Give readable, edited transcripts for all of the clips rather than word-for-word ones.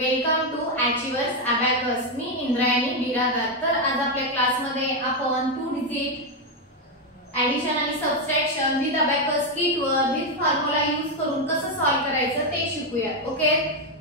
Welcome to achievers abacus. मी इंद्रायणी बिरादार. तर आज आपल्या क्लासमध्ये आपण 2 डिजिट ॲडिशन आणि सबट्रॅक्शन विथ अबॅकस किट वर विथ फॉर्म्युला यूज करून कसं सॉल्व्ह करायचं ते शिकूया. ओके,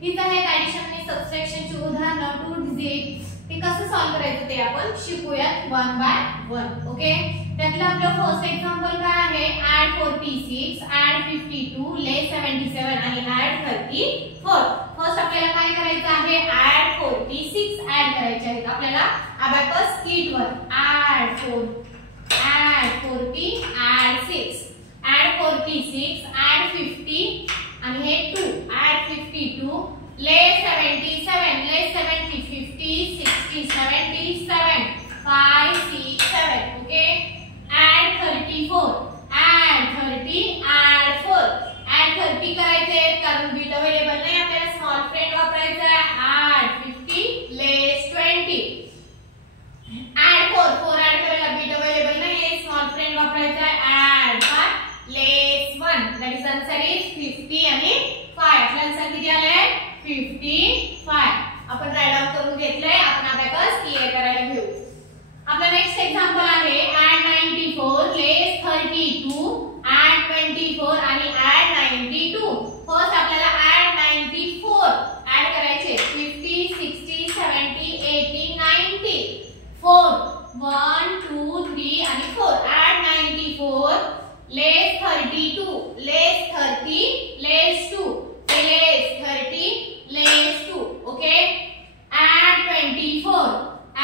हिच आहे ॲडिशन आणि सबट्रॅक्शनची उदाहरणं 2 डिजिट. ते कसं सॉल्व्ह करायचं ते आपण शिकूया 1 बाय 1. ओके, त्यातलं आपलं फर्स्ट एक्झाम्पल काय आहे? ऍड 46, ऍड 52, लेस 77 आणि ऍड 34. फर्स्ट आपल्याला काय करायचं आहे? ऍड 46 ऍड करायचे आहेत आपल्याला अबॅकस किट वर. ऍड 40, ऍड 6, ऍड 46, ऍड 50 आणि हे 2, ऍड 52, लेस 77, लेस 70, 50, 60, 77, 5, 6, 7. Okay, add 34, add 30, add 4. add 30 करायचे कारण बिट अवेलेबल नाही आपल्याला स्मॉल फ्रेंड वापरायचा आहे. add 50, less 20. add 4 add करायला बिट अवेलेबल नाही आहे, स्मॉल फ्रेंड वापरायचा आहे. add 5, less 1. that is answer is 50 आणि 5. आपला आन्सर किती आलाय? 55. आपण राईट डाउन करून घेतलंय. आपण अबॅकस क्लिअर करायला घेऊ. आपला नेक्स्ट एक्झाम्पल आहे add 94, less 32, add 24 आणि add 92. फर्स्ट आपल्याला add 94 ऍड करायचे. 50, 60, 70, 80, 90. 4 1 2 3 आणि 4. add 94, less 32, less 30, less 2, less 30, less 2. Okay, add 24,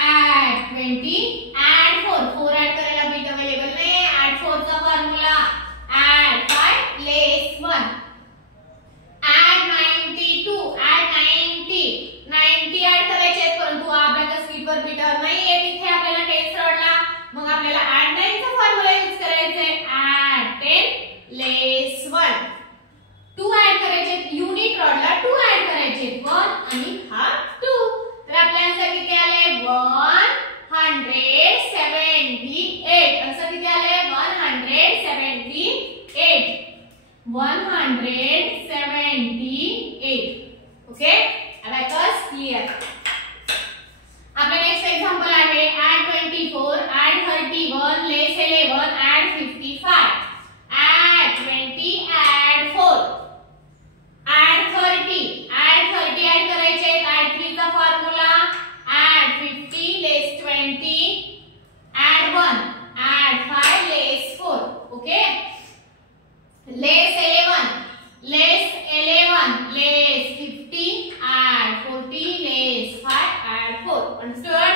add 20, add 4 add करायला बिट अवेलेबल नाही आहे. add 4 चा formula add 5, less 1. add 92, add 90 add करायचे परंतु अबॅकस किट वर बिट नाहीये, तिथे आपल्याला टेस्ट रॉडला मग आपल्याला add 9 चा फॉर्म्युला यूज करायचा आहे. add 10, less 1. 2 ऍड करायचे युनिट रॉडला 2 ऍड करायचे 1 आणि हा 2. तर आपल्या आन्सर किती आले? 178. आन्सर किती आले? 178. 178. Okay, abacus clear. आपला नेक्स्ट एक्झाम्पल आहे add 24, add 31, less 11, add 55, add 20, add 4. add 30 add करायचे. add 3 चा formula add 50, less 20, add 1, add 5, less 4. Okay, less 11, less 50, add 40, less 5, add 4. understood?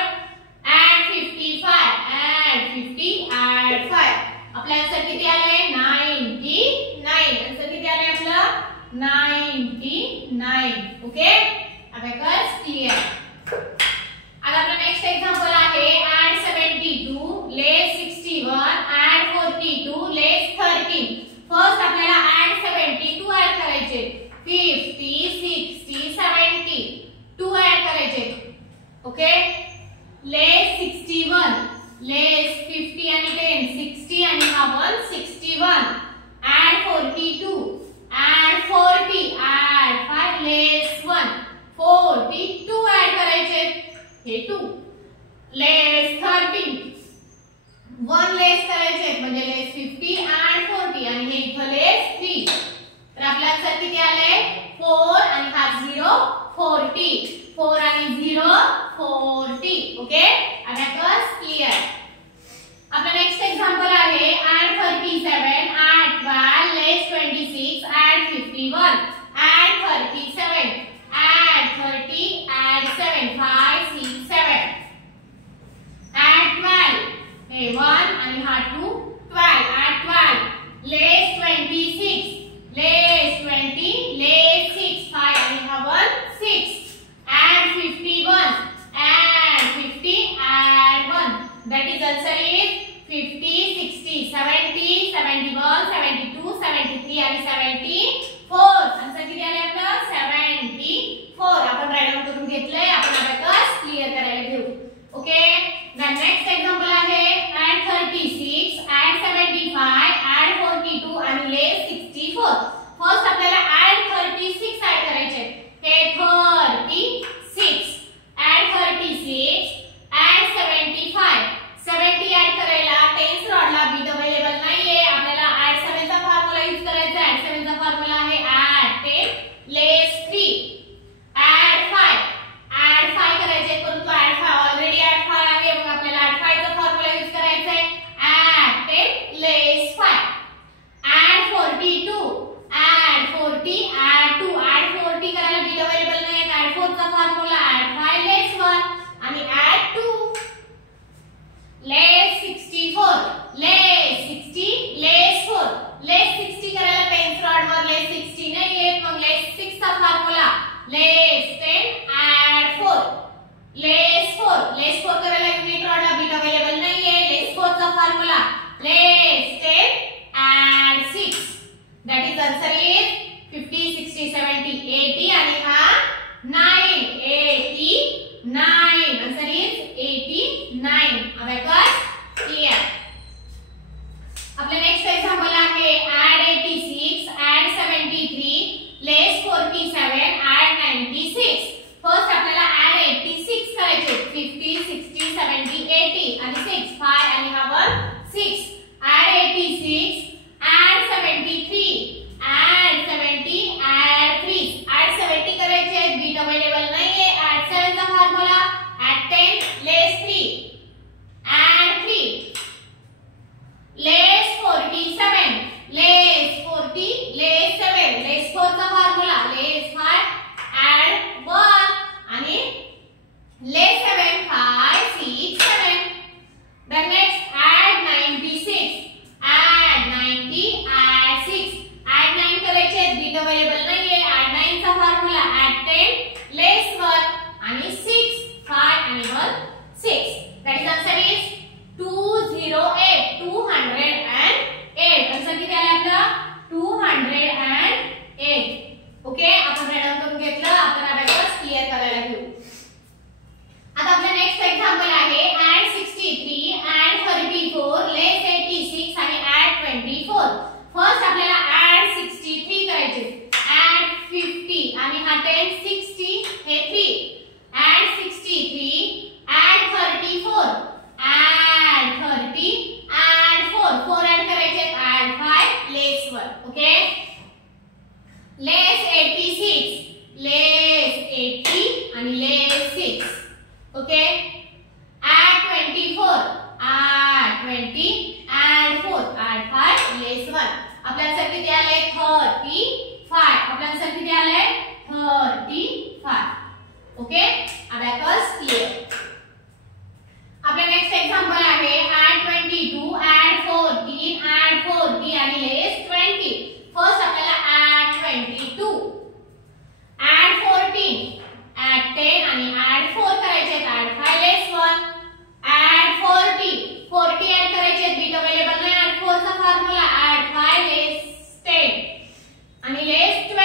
add 55, add 50, add 5. आपल्या answer किती आले? 99. Answer किती आले आपलं? 99. Okay, abacus clear. आता आपला नेक्स्ट एक्झाम्पल आहे add 72, less 61, add 42, less 13. First आपल्याला add 72 ऍड करायचे. 50, 60, 70 2 ऍड करायचे. ओके, less 61, less 50 आणि 10 60 आणि हा 1 61. add 42, add 40, add 5, less 1 42 add करायचे. हे 2 less 13 1 लेस करायचे म्हणजे less 50 add 40 आणि हे इथं less 3. तर आपला आन्सर किती आले? 4 आणि हा 0 40. 4 आणि 0 40. Okay, abacus clear. आपला नेक्स्ट एक्झाम्पल आहे add 37, add 12, less 26, add 51, add 37, add 30, add 7, 5, 6, 7. add 12, हे 1 आणि हा 2 12. add 12, less 26, less 20, less 6, 5 आणि हा 1 6. add 51, add 50, add 1. that is answer is 50, 60, 70, 71, less 10 add 4 लेस 4 करायला युनिट रॉडला बीट अवेलेबल नाहीये लेस 4 चा formula less 10 add 6 that is answer is 50 60 70 80 आणि हा 9 89 answer is 89 abacus clear आपले नेक्स्ट एक्झाम्पल आहे add 86 add 73 लेस 47 add 96 first आपल्याला add 86 करायचे 50 60 70 80 आणि 6 5 आणि हा वर 6 add 86 add 73 add 70 add 3 add 70 करायचे बीट अवेलेबल नाहीये add 7 चा फॉर्म्युला add 10 लेस 3 add 3 लेस 47 लेस 40 लेस 7 लेस 4 चा फॉर्म्युला लेस 5 add 1 आणि लेस 7 5 6 7 the next add 96 add 90 add 6 add 9 करायचे बीट अवेलेबल नाहीये add 9 चा फॉर्म्युला add 10 लेस 1 आणि 6 5 आणि 1 6 that is answer is 208 208 answer किती आला आपला 208 ओके आपण राईट डाउन करून घेतलं आपण अबॅकस क्लियर करायला घेऊ आता आपला नेक्स्ट एक्झाम्पल आहे add 63 add 34 लेस 86 आणि add 24 फर्स्ट आपल्याला add 63 करायचे add 50 आणि हा 10 60 हे 3 add 63 add 34 add 30 add 4 add करायचे add 5 लेस 1 ओके लेस 86 लेस 80 आणि लेस 6 okay add 24 add 20 add 4 add 5 लेस 1 आपल्या आन्सर किती आले 35 आपल्या आन्सर किती आले 35 ओके अबॅकस क्लियर आपला नेक्स्ट एक्झाम्पल आहे add 22 add 14 add 40 आणि लेस 20 फर्स्ट आपल्याला add 22 add 14 add 10 आणि add 4 करायचे add 5 लेस 1 add 40 add करायचे बीट अवेलेबल नाही add 4 चा फॉर्म्युला add 5 लेस 10 आणि लेस 20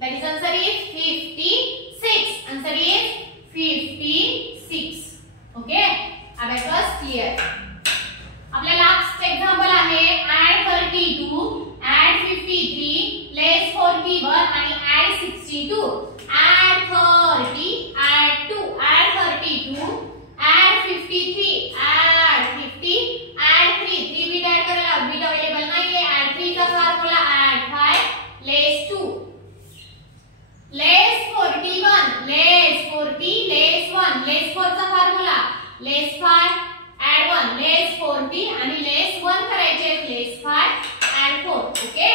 that is answer is 56 answer is 56 okay abacus clear आपला लास्ट एक्झाम्पल आहे add 32 add 53 लेस 41 आणि add 62 add 30 add 2 add 32 add 53 add 50 add 3 bit add करायला bit available नाहीये add 3 चा फॉर्म्युला add 5 लेस 2 लेस 41 लेस 40 लेस 1 लेस 4 चा फॉर्म्युला लेस 5 add 1 लेस 40 आणि लेस 1 करायचे लेस 5 add 4 okay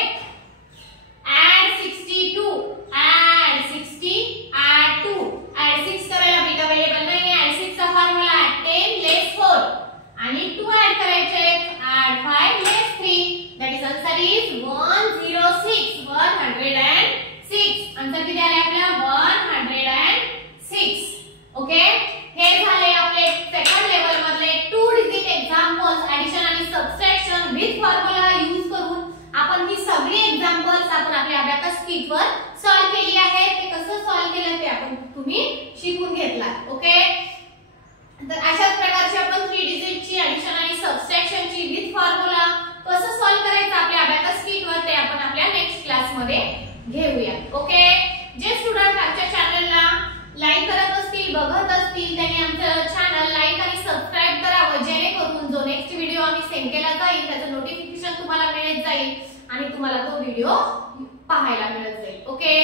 add 62 add 60 add 2 add 6 करायला बीट अवेलेबल नाही add 6 चा फॉर्म्युला add 10 लेस 4 आणि 2 add करायचे add 5 less 3 that is answer is 106 answer किती आले आपल्याला 106 ओके हे झाले आपले सेकंड लेवल मधले 2 डिजिट एग्जांपल्स ऍडिशन आणि सबट्रॅक्शन विथ फॉर्म्युला यूज करून आपण ही सगळी एग्जांपल्स आपण आपल्या अबॅकस कीट वर सॉल्व केली आहे ते कसं सॉल्व केलं ते आपण तुम्ही शिकून घेतला ओके तर अशाच प्रकारची आपण 3 डिजिटची ऍडिशन आणि सबट्रॅक्शनची विथ फॉर्म्युला कसं सॉल्व करायचं आपल्या अबॅकस कीट वर ते आपण आपल्या नेक्स्ट क्लास मध्ये घेऊया ओके जे स्टुडंट आमच्या चॅनलला लाईक करत असतील बघत असतील त्यांनी आमचं चॅनल लाईक आणि सबस्क्राइब करावं जेणेकरून जो नेक्स्ट व्हिडिओ आम्ही सेंड केला जाईल त्याचं नोटिफिकेशन तुम्हाला मिळत जाईल आणि तुम्हाला तो व्हिडिओ पाहायला मिळत जाईल ओके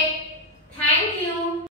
थँक यू